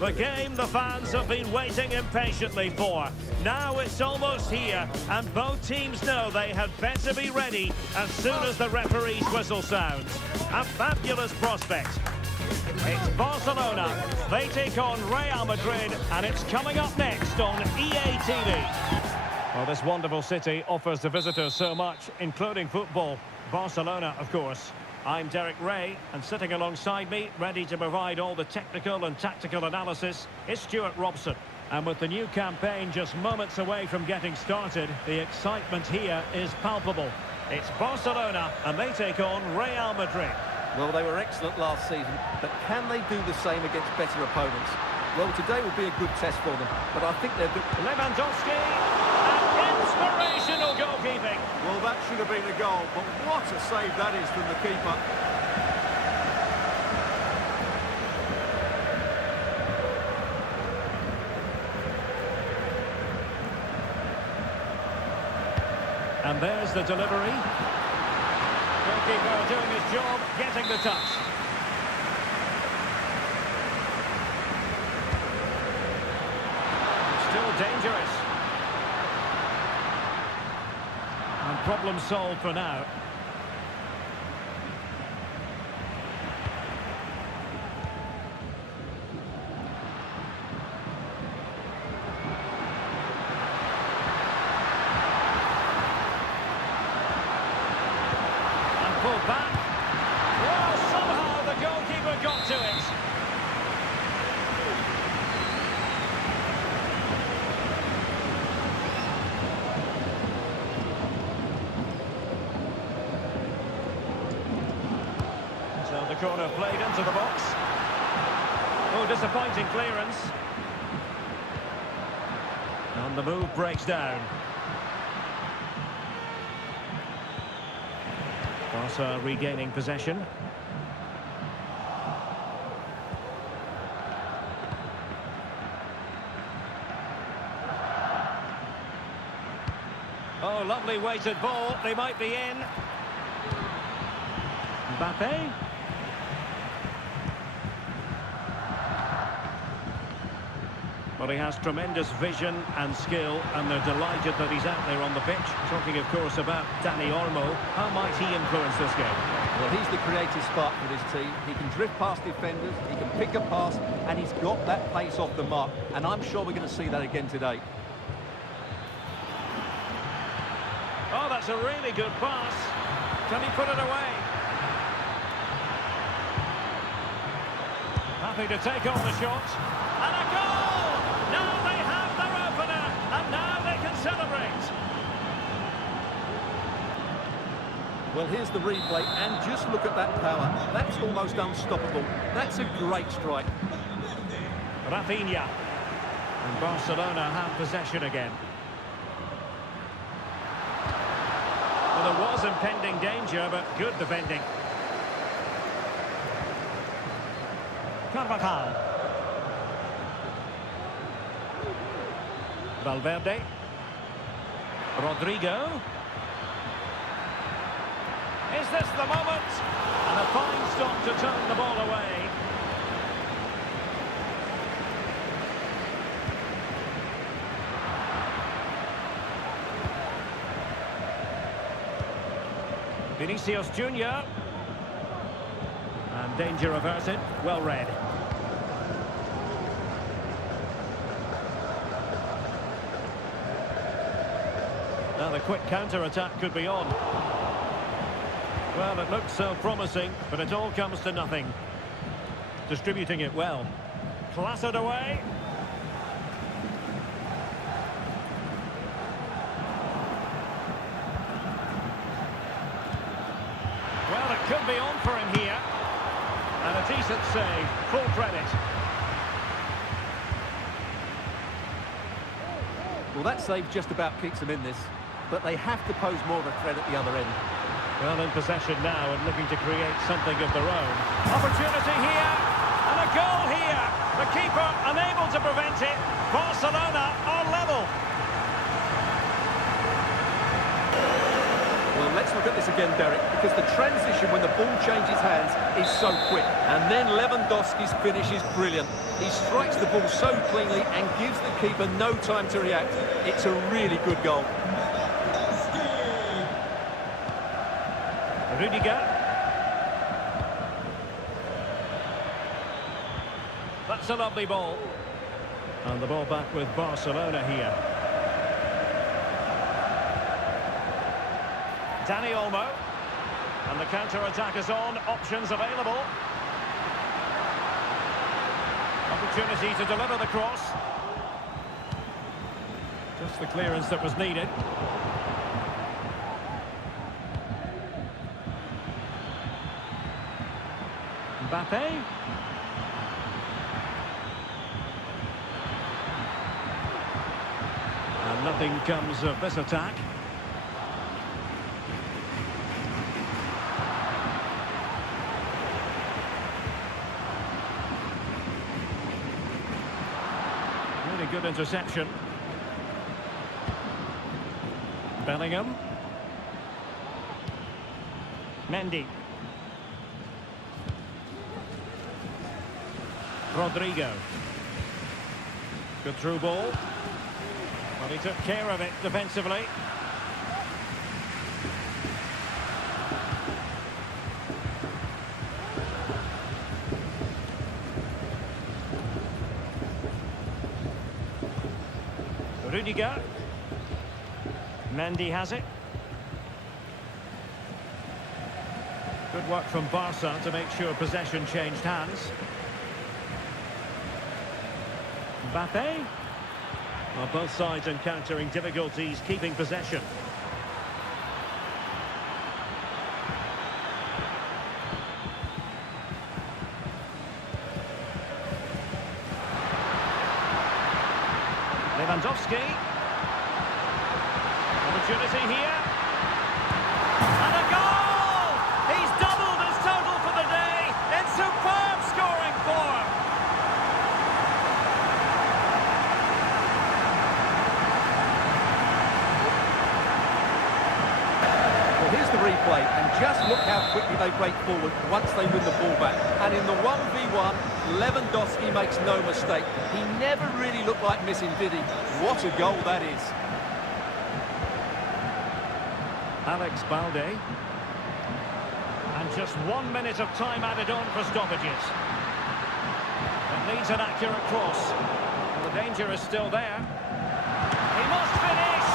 The game the fans have been waiting impatiently for. Now it's almost here, and both teams know they had better be ready as soon as the referee's whistle sounds. A fabulous prospect. It's Barcelona. They take on Real Madrid, and it's coming up next on EA TV. Well, this wonderful city offers the visitors so much, including football. Barcelona, of course. I'm Derek Ray, and sitting alongside me, ready to provide all the technical and tactical analysis, is Stuart Robson. And with the new campaign just moments away from getting started, the excitement here is palpable. It's Barcelona, and they take on Real Madrid. Well, they were excellent last season, but can they do the same against better opponents? Well, today will be a good test for them, but I think they're... Lewandowski, and inspirational goalkeeping. Well, that should have been a goal, but what a save that is from the keeper. And there's the delivery. Goalkeeper doing his job, getting the touch. Still dangerous. And problem solved for now. Pulled back. Well, somehow the goalkeeper got to it. So the corner played into the box. Oh, disappointing clearance. And the move breaks down. Barca regaining possession. Oh, lovely weighted ball. They might be in. Mbappe. Well, he has tremendous vision and skill, and they're delighted that he's out there on the pitch. Talking, of course, about Dani Olmo. How might he influence this game? Well, he's the creative spark for this team. He can drift past defenders, he can pick a pass, and he's got that pace off the mark. And I'm sure we're going to see that again today. Oh, that's a really good pass. Can he put it away? Happy to take on the shot. And a goal! Now they have their opener, and now they can celebrate. Well, here's the replay, and just look at that power. That's almost unstoppable. That's a great strike. Rafinha. And Barcelona have possession again. Well, there was impending danger, but good defending. Carvajal. Valverde. Rodrigo. Is this the moment? And a fine stop to turn the ball away. Vinícius Jr. And danger averted. Well read. Now the quick counter-attack could be on. Well, it looks so promising, but it all comes to nothing. Distributing it well. Clattered away. Well, it could be on for him here. And a decent save. Full credit. Well, that save just about keeps them in this. But they have to pose more of a threat at the other end. Well, in possession now and looking to create something of their own. Opportunity here, and a goal here. The keeper unable to prevent it. Barcelona are level. Well, let's look at this again, Derek, because the transition when the ball changes hands is so quick. And then Lewandowski's finish is brilliant. He strikes the ball so cleanly and gives the keeper no time to react. It's a really good goal. Rudiger. That's a lovely ball. And the ball back with Barcelona here. Dani Olmo. And the counter-attack is on. Options available. Opportunity to deliver the cross. Just the clearance that was needed. Mbappe. And nothing comes of this attack. Really good interception. Bellingham. Mendy. Rodrigo. Good through ball. Well, he took care of it defensively. Rudiger. Mendy has it. Good work from Barca to make sure possession changed hands. Mbappe. Well, both sides encountering difficulties keeping possession. Lewandowski. Opportunity here. And a goal! He's doubled his total for the day in superb scoring form. Here's the replay, and just look how quickly they break forward once they win the ball back. And in the 1v1, Lewandowski makes no mistake. He never really looked like missing, did he? What a goal that is. Alex Balde. And just 1 minute of time added on for stoppages. It needs an accurate cross. The danger is still there. He must finish!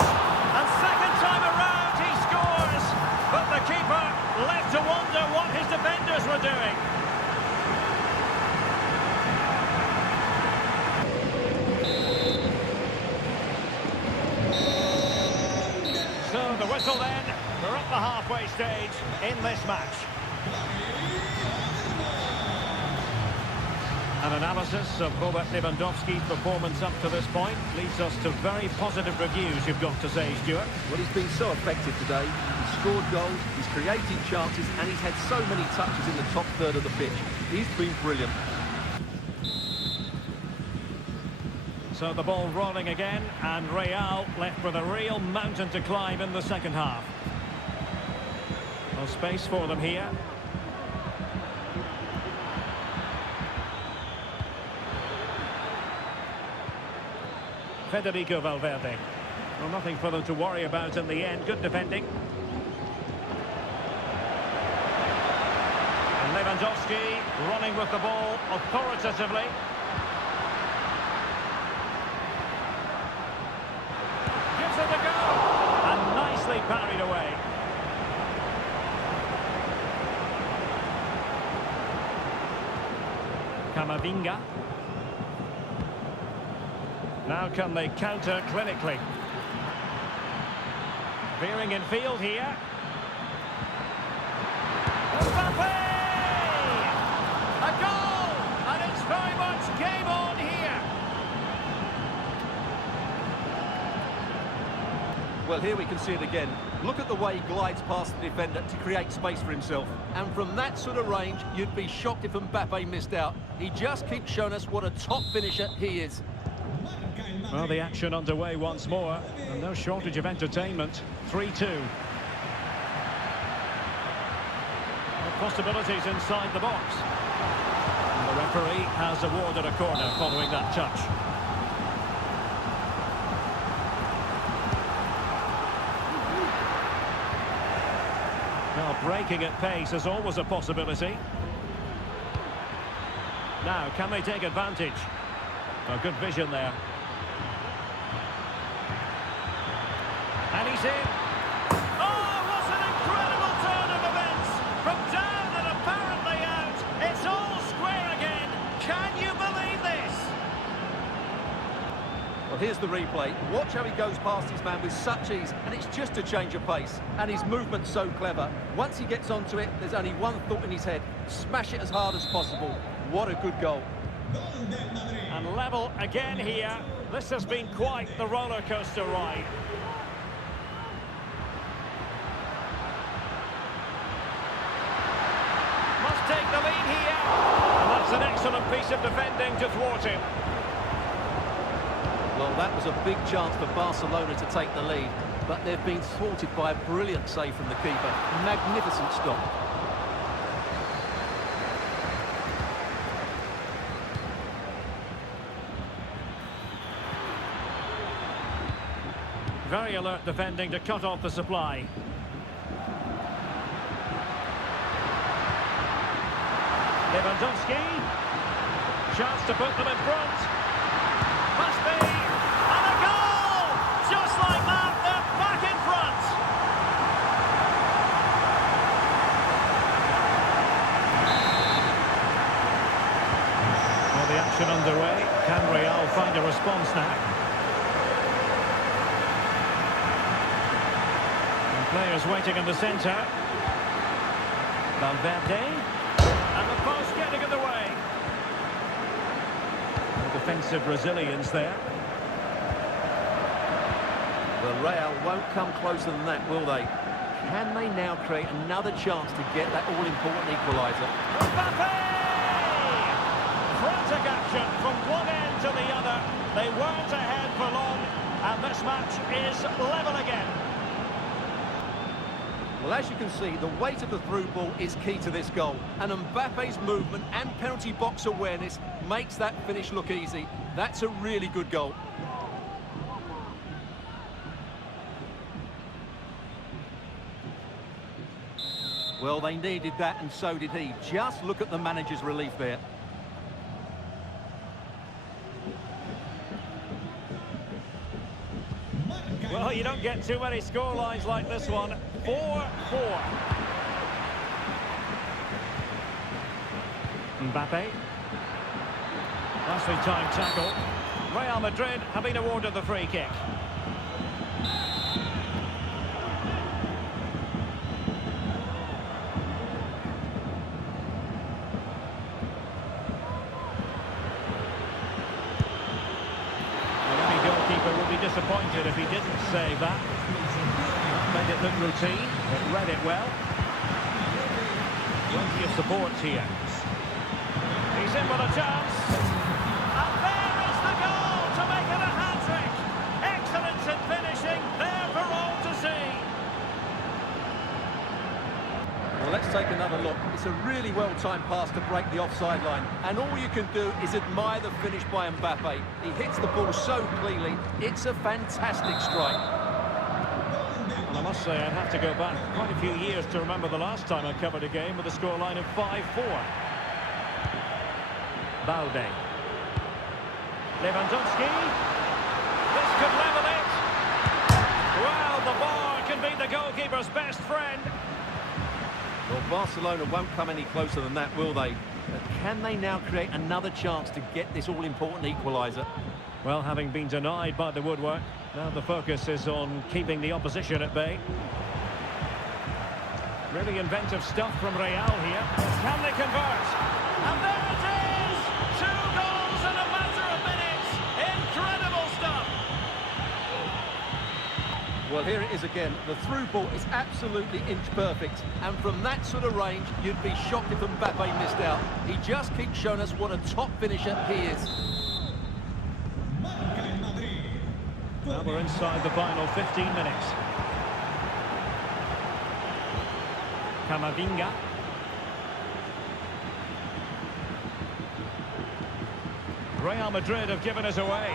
And second time around he scores! But the keeper left to wonder what his defenders were doing. So the whistle then. We're at the halfway stage in this match. An analysis of Robert Lewandowski's performance up to this point leads us to very positive reviews, you've got to say, Stuart. Well, he's been so effective today. He's scored goals, he's created chances, and he's had so many touches in the top third of the pitch. He's been brilliant. So the ball rolling again, and Real left with a real mountain to climb in the second half. No space for them here. Federico Valverde. Well, nothing for them to worry about in the end. Good defending. And Lewandowski running with the ball authoritatively. Gives it a go. And nicely parried away. Camavinga. Now can they counter clinically? Veering in field here. Mbappe! A goal! And it's very much game on here. Well, here we can see it again. Look at the way he glides past the defender to create space for himself. And from that sort of range, you'd be shocked if Mbappe missed out. He just keeps showing us what a top finisher he is. Well, the action underway once more, and no shortage of entertainment. 3-2. possibilities inside the box. And the referee has awarded a corner following that touch. Now, breaking at pace is always a possibility. Now, can they take advantage? A good vision there. And he's in. Oh, what an incredible turn of events! From down and apparently out, it's all square again. Can you believe this? Well, here's the replay. Watch how he goes past his man with such ease, and it's just a change of pace. And his movement's so clever. Once he gets onto it, there's only one thought in his head. Smash it as hard as possible. What a good goal. And level again here. This has been quite the roller coaster ride. Must take the lead here. And that's an excellent piece of defending to thwart him. Well, that was a big chance for Barcelona to take the lead, but they've been thwarted by a brilliant save from the keeper. Magnificent stop. Very alert defending to cut off the supply. Lewandowski. Chance to put them in front. Must be. And a goal! Just like that, they're back in front. Well, the action underway. Can Real find a response now? Players waiting in the centre. Valverde. And the post getting in the way. The defensive resilience there. The Real won't come closer than that, will they? Can they now create another chance to get that all-important equaliser? Mbappe! Frantic action from one end to the other. They weren't ahead for long, and this match is level again. Well, as you can see, the weight of the through ball is key to this goal. And Mbappe's movement and penalty box awareness makes that finish look easy. That's a really good goal. Well, they needed that, and so did he. Just look at the manager's relief there. Well, you don't get too many scorelines like this one. 4-4. Mbappe. Nicely timed tackle. Real Madrid have been awarded the free kick. Disappointed if he didn't save that. Made it look routine, but read it well. Plenty of support here. He's in with a chance. And there is the goal to make it a hat-trick. Excellence in finishing, there for all to see. Well, let's take another look. It's a really well-timed pass to break the offside line. And all you can do is admire the finish by Mbappe. He hits the ball so cleanly. It's a fantastic strike. Well, I must say, I'd have to go back quite a few years to remember the last time I covered a game with a scoreline of 5-4. Balde. Lewandowski. This could level it. Well, the bar can be the goalkeeper's best friend. Well, Barcelona won't come any closer than that, will they? But can they now create another chance to get this all-important equaliser? Well, having been denied by the woodwork, now the focus is on keeping the opposition at bay. Really inventive stuff from Real here. Can they convert? And there it is! 2 goals in a matter of minutes! Incredible stuff! Well, here it is again. The through ball is absolutely inch-perfect. And from that sort of range, you'd be shocked if Mbappe missed out. He just keeps showing us what a top finisher he is. Now we're inside the final 15 minutes. Camavinga. Real Madrid have given us away.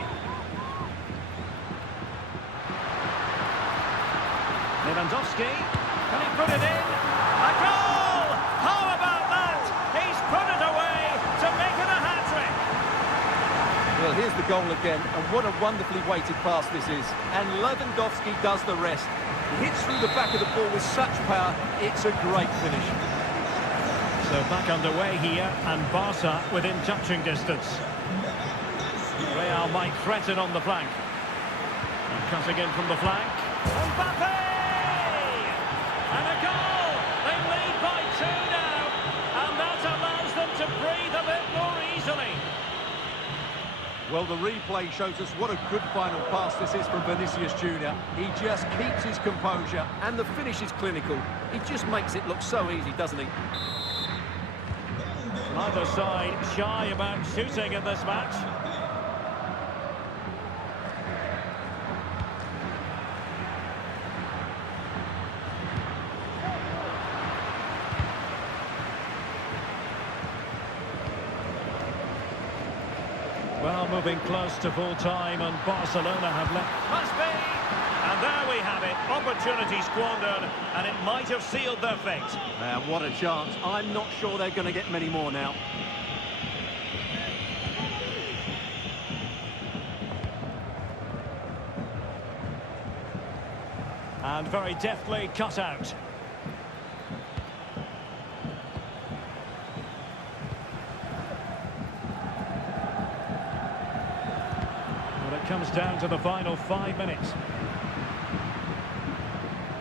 Lewandowski, can he put it in? A goal! How about that? He's put it away to make it a hat-trick. Well, here's the goal again, and what a wonderfully weighted pass this is. And Lewandowski does the rest. He hits through the back of the ball with such power, it's a great finish. So back underway here, and Barca within touching distance. Real might threaten on the flank. And cutting in from the flank. Mbappe! And a goal! They lead by 2 now, and that allows them to breathe a bit more easily. Well, the replay shows us what a good final pass this is from Vinícius Jr. He just keeps his composure. And the finish is clinical. He just makes it look so easy, doesn't he? Neither side shy about shooting in this match. Well, moving close to full time, and Barcelona have left. Must be! And there we have it. Opportunity squandered, and it might have sealed their fate. What a chance. I'm not sure they're going to get many more now. And very deftly cut out. Comes down to the final 5 minutes.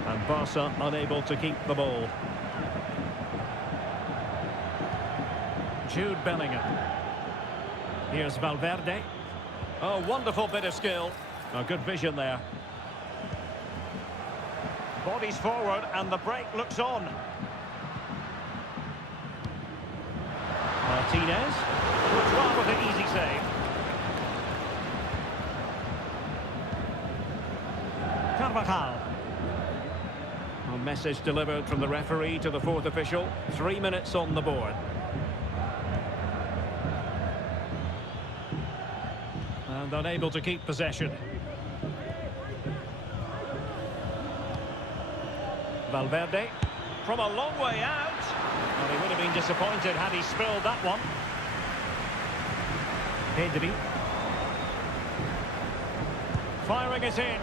And Barca unable to keep the ball. Jude Bellingham. Here's Valverde. Oh, wonderful bit of skill. Oh, good vision there. Bodies forward and the break looks on. Martinez. Courtois with an easy save. Carvajal. A message delivered from the referee to the fourth official. 3 minutes on the board. And unable to keep possession. Valverde. From a long way out. Well, he would have been disappointed had he spilled that one. Pedri. Firing it in.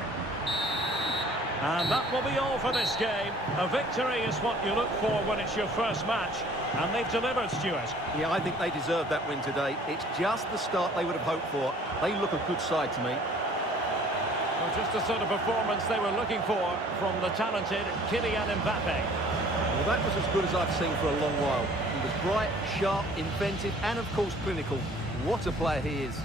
And that will be all for this game. A victory is what you look for when it's your first match. And they've delivered, Stuart. Yeah, I think they deserve that win today. It's just the start they would have hoped for. They look a good side to me. Well, just the sort of performance they were looking for from the talented Kylian Mbappe. Well, that was as good as I've seen for a long while. He was bright, sharp, inventive, and of course clinical. What a player he is.